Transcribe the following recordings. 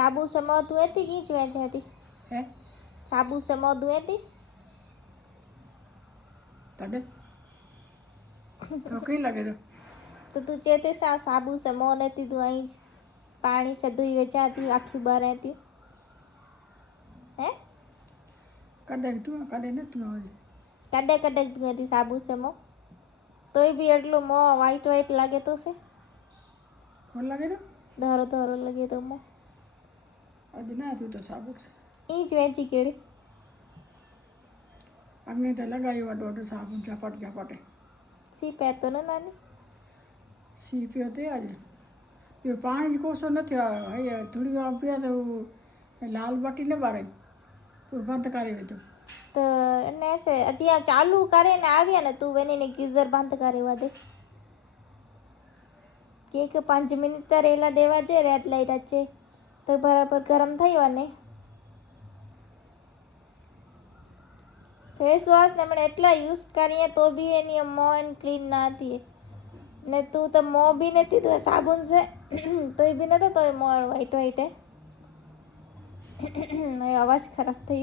साबु से मुँह धोए थी खींच वेचे थी है साबु से मुँह धोए थी तड़े तो कई लगे तो तू चेते साबु से मुँह नहीं धोई पानी से धोई वेचा थी आखी बार थी हैं कड़े न तू कड़े कड़े धोए थी साबु से मुँह तो भी एटलो मुँह वाइट वाइट लगे तो से कौन लगे तो धरो धरो लगे तो मुँह अज ना तू तो साबुत ईच वेची केड़ी अग्नि तो लगाई वडो साबुन झपट झपटे सी पीतो न नानी सी पियो ते आज यो पानी कोसो न थियो हे थोड़ी વાર पिया तो लाल बत्ती न बारे तो बंद करे तो ने से अजी आ चालू करे ने आव्या ने तू वेनी ने गीजर बंद करे वा दे के 5 मिनिट त रेला देवा जे रेड लाइट अचे तो बराबर गरम थयो ने फेस वॉश ने मैंने एटला यूज करिए तो भी एनी मोह एंड क्लीन ना थी ने तू तो मोह भी नहीं तो साबुन से तो भी नहीं तो मोह वाइट वाइट है आवाज खराब थी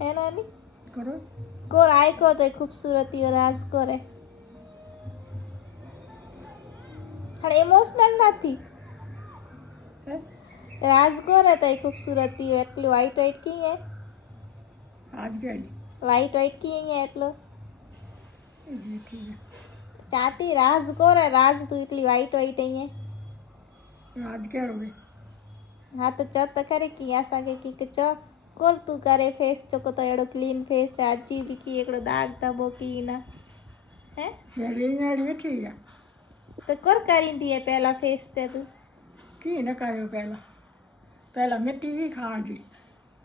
है नानी करो को राय को तो खूबसूरती और राज को रे हण इमोशनल नहीं राज को रे तो खूबसूरती एटली वाइट वाइट की है आज गई वाइट वाइट की है एटलो जी ठीक है चाहती राज को रे राज तू इतनी वाइट वाइट है आज क्या होगे हाँ तो चो तो करे की असा के चो कोर तू करे फेस चोको तो एड़ो क्लीन फेस है अची भी की एकड़ो दाग तबो की ना हैं चली यार बैठी है तो कोर करींदी है पहला फेस ते तू की न करे पहला पहला मिट्टी भी खाण जी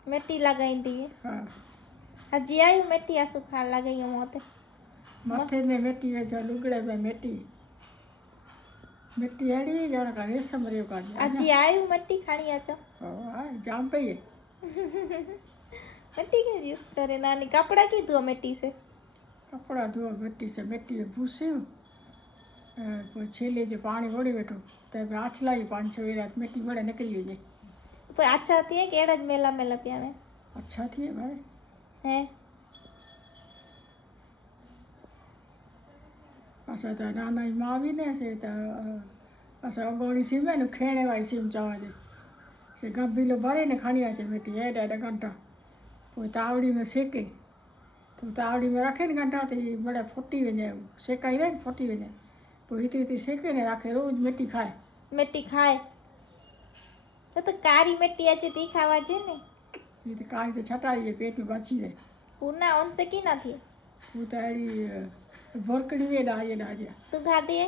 मिट्टी लगाईंदी है हाँ हजी आई मिट्टी आसु खाण लगाई मोते माथे में मिट्टी है जो लुगड़े में मिट्टी मिट्टी अड़ी जण का रेशम रे का हजी आई मिट्टी खाणी अचो हां जाम पे है मिट्टी के यूज करे नानी कपड़ा की धो मिट्टी से कपड़ा धो मिट्टी से मिट्टी भूसे कोई छेले जो पानी वड़ी बैठो तो आछला ही 5-6 रात मिट्टी बड़े निकली वजे तो अच्छा थी है केड़ा मेला मेला पिया में अच्छा थी भाई है असां त नाना जी मां बि न से त असां अगोणी सिम आहे न खेणे वारी सिम चवां थी से गंभीलो भरे न खणी अचे मिट्टी हेॾा हेॾा घंटा पोइ तावड़ी में सेके तो तावड़ी में रखे न घंटा त बड़ा फुटी वञे सेकाई रहे फुटी वञे पोइ हिते हिते सेके न रखे रोज़ मिट्टी खाए मिट्टी खाए तो कारी मिट्टी अचे थी खावा जे ने ये तो कारी तो छटाई है पेट में बची रहे पूना उनसे की ना थी वो तो अड़ी भोरकड़ी में डालिए तू खाती है